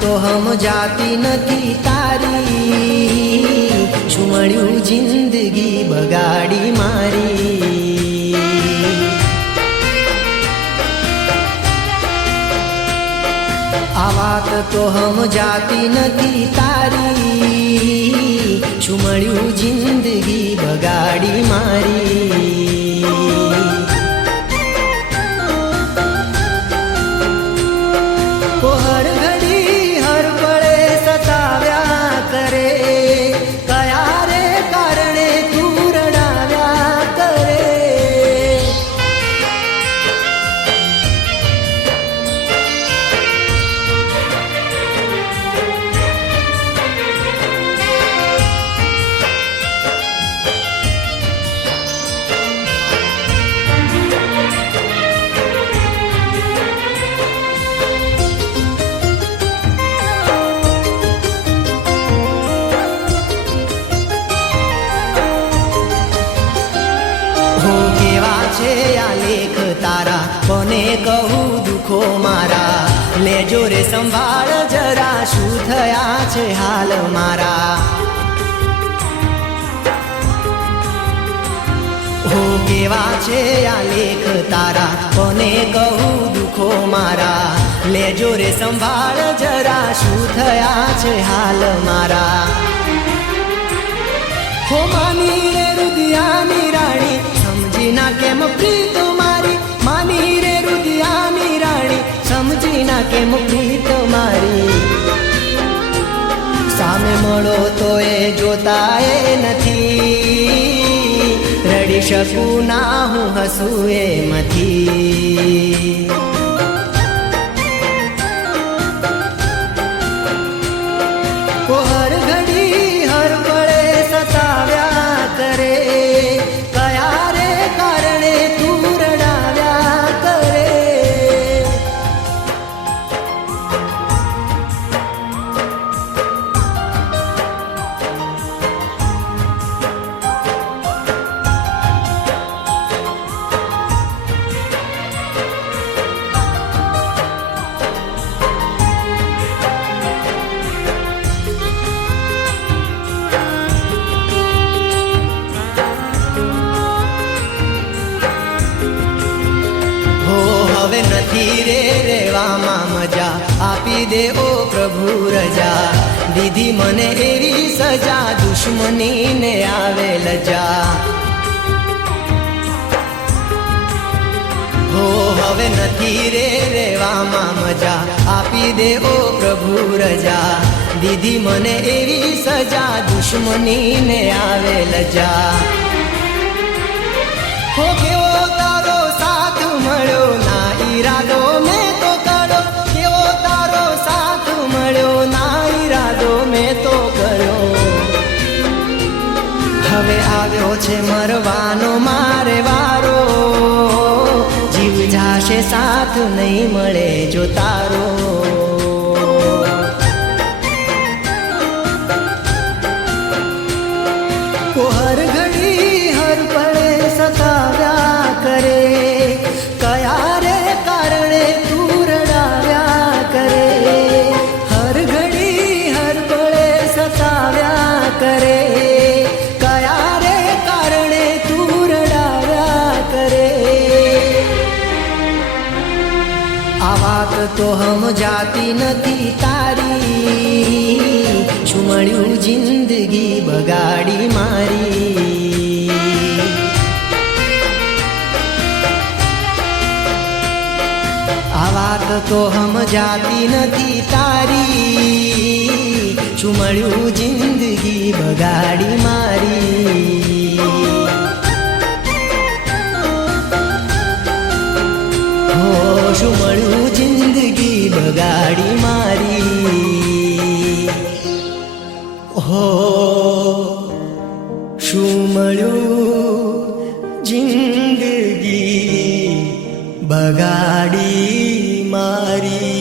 તો સમજાતી નથી તારી, શું મળ્યું જિંદગી બગાડી મારી. આ વાત તો સમજાતી નથી તારી, શું મળ્યું જિંદગી બગાડી મારી. હર ઘડી હર પળે સતાવ્યા કરે, કયા રે કારણે તું રડાવ્યા કરે. હો કેવા છે આ લેખ તારા, કોને કહું દુખો મારા. લેજો રે સંભાળ જરા, શું થયા છે હાલ મારા. હો કેવા છે આ લેખ તારા, કોને કહું દુખો મારા. લેજો રે સંભાળ જરા, શું થયા છે હાલ મારા. હો માની રે રુદિયાની રાણી, સમજી ના કેમ પ્રીત મારી. માની રે રુદિયાની રાણી, સમજી ના કેમ પ્રીત મારી. સામે મળો તો એ જોતા એ નથી, રડી શકું ના હું હસું એમાંથી. હર ઘડી હર પળે સતાવ્યા કરે, કયા રે કારણે તું રડાવ્યા કરે. હવે નથી રે રેવામાં મજા, આપી દે ઓ પ્રભુ રજા. દીધી મને એવી સજા, દુશ્મનીને આવે લજા. હો હવે નથી રે રેવામાં મજા, આપી દે ઓ પ્રભુ રજા. દીધી મને એવી સજા, દુશ્મનીને આવે લજા. હો કેવો તારો સાથ મળ્યો, ના ઈરાદો મેં તો કર્યો. કેવો તારો સાથ મળ્યો, ના ઈરાદો મેં તો કર્યો. હવે આવ્યો છે મરવાનો મારે વારો, જીવ જાશે સાથ નહીં મળે જો તારો. હર ઘડી હર પળે સતાવ્યા કરે, કયા રે કારણે તું રડાવ્યા કરે. હર ઘડી હર પળે સતાવ્યા કરે, કયા રે કારણે તું રડાવ્યા કરે. આ વાત તો સમજાતી નથી તારી, શું મળ્યું જિંદગી બગાડી મારી. આ વાત તો સમજાતી નથી તારી, શું મળ્યું જિંદગી બગાડી મારી. હો શું મળ્યું જિંદગી બગાડી મારી. હો શું મળ્યું જિંદગી બગાડી મારી.